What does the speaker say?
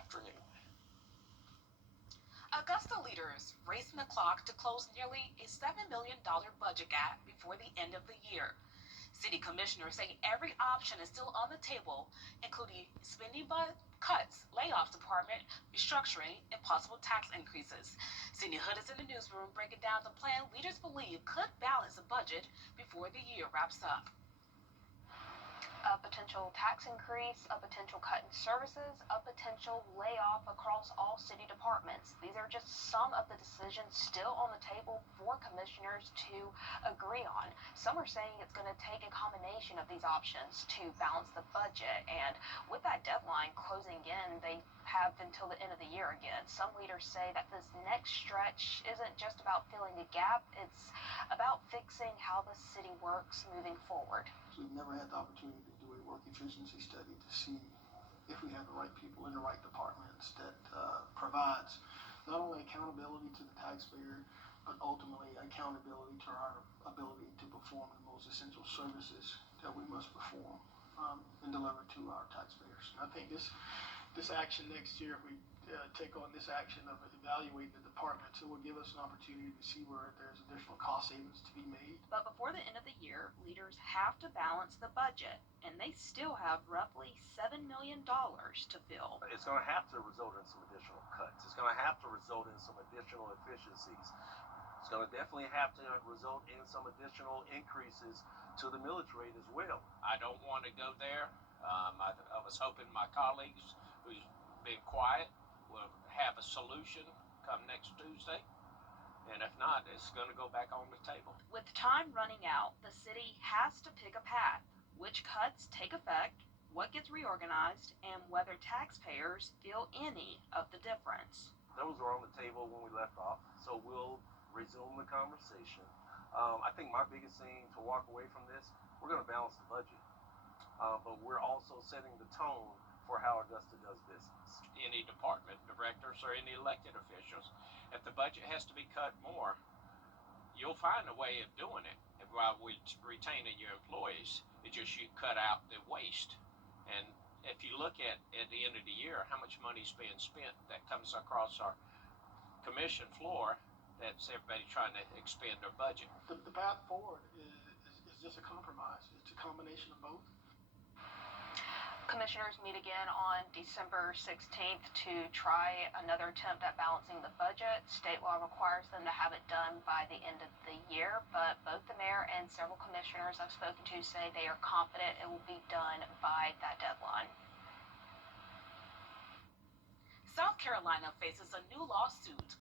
afternoon. Augusta leaders racing the clock to close nearly a $7 million budget gap before the end of the year. City commissioners say every option is still on the table, including spending cuts, layoffs department, restructuring, and possible tax increases. Cindy Hood is in the newsroom breaking down the plan leaders believe could balance the budget before the year wraps up. A potential tax increase, a potential cut in services, a potential layoff across all city departments. These are just some of the decisions still on the table for commissioners to agree on. Some are saying it's going to take a combination of these options to balance the budget, and with that deadline closing in, they have until the end of the year again. Some leaders say that this next stretch isn't just about filling a gap, it's about fixing how the city works moving forward. We've never had the opportunity to do a work efficiency study to see if we have the right people in the right departments that provides not only accountability to the taxpayer, but ultimately accountability to our ability to perform the most essential services that we must perform and deliver to our taxpayers. And I think this action next year, if we take on this action of evaluating the departments, it will give us an opportunity to see where there's additional cost savings to be made. But before the end of the year, leaders have to balance the budget, and they still have roughly $7 million to fill. It's going to have to result in some additional cuts. It's going to have to result in some additional efficiencies. It's going to definitely have to result in some additional increases to the millage rate as well. I don't want to go there. I was hoping my colleagues who's been quiet will have a solution come next Tuesday. And if not, it's going to go back on the table. With time running out, the city has to pick a path. Which cuts take effect, what gets reorganized, and whether taxpayers feel any of the difference. Those were on the table when we left off, so we'll resume the conversation. I think my biggest thing to walk away from this, we're going to balance the budget, but we're also setting the tone for how Augusta does business. Any department directors or any elected officials, if the budget has to be cut more, you'll find a way of doing it. And while we're retaining your employees, it's just you cut out the waste. And if you look at the end of the year, how much money is being spent that comes across our commission floor, that's everybody trying to expand their budget. The path forward is just a compromise. It's a combination of both. Commissioners meet again on December 16th to try another attempt at balancing the budget. State law requires them to have it done by the end of the year, but both the mayor and several commissioners I've spoken to say they are confident it will be done by that deadline. South Carolina faces a new lawsuit